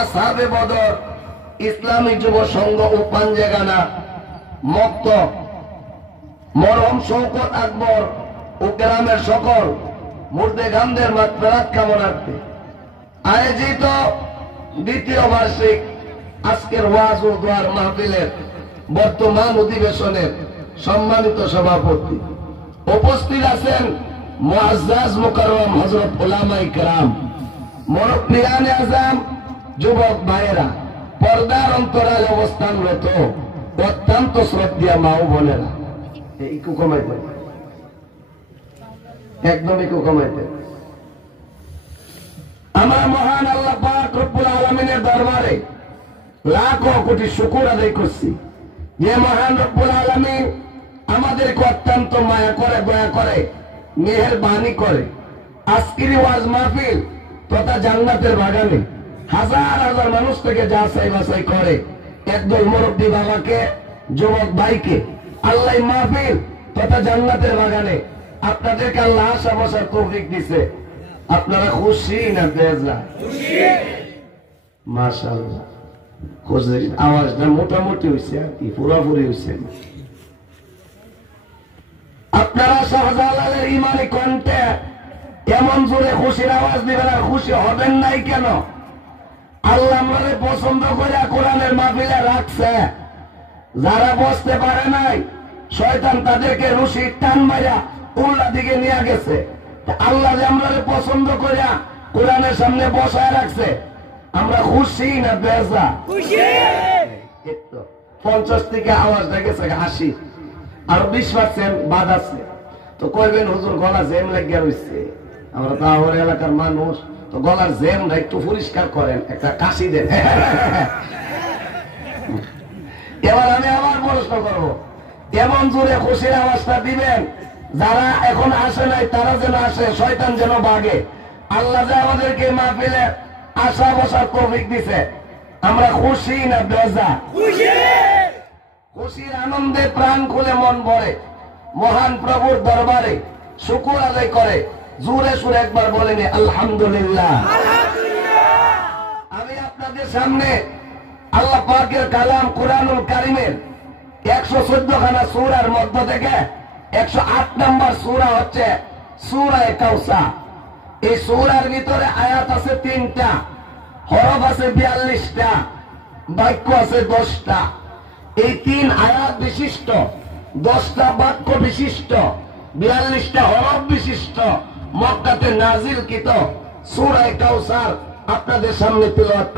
আসহাবে বদর, ইসলামী যুব সংঘ ও পাঞ্জেগানা মক্ত, মরহম শওকত আকবর ও গ্রামের সকল মুর্দেগানদের মাগফিরাত কামনার্থে আয়োজিত দ্বিতীয় বার্ষিক আজকের ওয়াজ ও দোয়ার মাহফিলের বর্তমান অধিবেশনের সম্মানিত সভাপতি, উপস্থিত আছেন মুআজ্জাজ মুকাররম হযরত উলামায়ে কেরাম, মুরব্বিয়ানে আযম, যুবক ভাইয়েরা, পর্দার অন্তরালে অবস্থানরত অত্যন্ত শ্রদ্ধেয় মা ও বোনেরা। একটু কমাইতে, একদম একটু কমাইতে। আমরা মহান আল্লাহ পাক রব্বুল আলামিনের দরবারে লাখো কোটি শুকর আদায় করছি যে মহান রব্বুল আলামিন আমাদেরকে অত্যন্ত মায়া করে, দয়া করে, মেহেরবানি করে আজকের ওয়াজ মাহফিল তথা জান্নাতের বাগানে হাজার হাজার মানুষ থেকে যাচাই বাছাই করে একদল মুরব্বী বাবাকে, যুবক ভাইকে আল্লাহ মাহফিল তথা জান্নাতের বাগানে আপনাদেরকে আল্লাহ আশা বসার তৌফিক দিছে। আপনারা খুশি না বেজা? মাশাআল্লাহ, খুশির আওয়াজটা মোটামুটি হয়েছে আর কি, পুরোপুরি হয়েছে। আপনারা শাহজালালের ইমানি কণ্ঠে এমন জোরে খুশির আওয়াজ দিবেন আর খুশি হবেন নাই কেন? আল্লাহ আমাদের পছন্দ করে কোরআনের মাহফিলে রাখছে। যারা বসতে পারে নাই শয়তান তাদেরকে রশির টান মারা উল্টা দিকে নিয়ে গেছে। আল্লাহ যে আমাদের পছন্দ করে কোরআনের সামনে বসায় রাখছে, আমরা খুশি না বেজা? 50 থেকে আওয়াজটা গেছে 80, আর 20% বাদ আছে। তো কইবেন হুজুর গলা জ্যাম লাগিয়া রয়েছে, আমরা তো আমার এলাকার মানুষ, তো গলার জ্যামটা একটু পরিষ্কার করেন, একটা কাশি দেন। এবার আমি আবার প্রশ্ন করবো, এমন জোরে খুশির আওয়াজটা দিবেন যারা এখন আসে নাই তারা যেন আসে, শয়তান যেন ভাগে। আল্লাহ যে আমাদেরকে মাহফিলে আশা বসার তৌফিক দিছে, আমরা খুশি না বেজা? খুশির আনন্দে প্রাণ খুলে মন ভরে মহান প্রভুর দরবারে শুকর আদায় করে জোরে সুরে একবার বলেনি আলহামদুলিল্লাহ। আমি আপনাদের সামনে আল্লাহ পাকের কালাম কুরআনুল কারীমের 114 খানা সূরার মধ্য থেকে 108 নম্বর সূরা হচ্ছে সূরা কাউসার। এই সূরার ভিতরে আয়াত আছে 3টা, হরফ আছে 42টা, বাক্য আছে 10টা। এই 3 আয়াত বিশিষ্ট, 10টা বাক্য বিশিষ্ট, 42টা হরফ বিশিষ্ট মক্কাতে নাজিলকৃত সূরা কাউসার আপনাদের সামনে তেলাওয়াত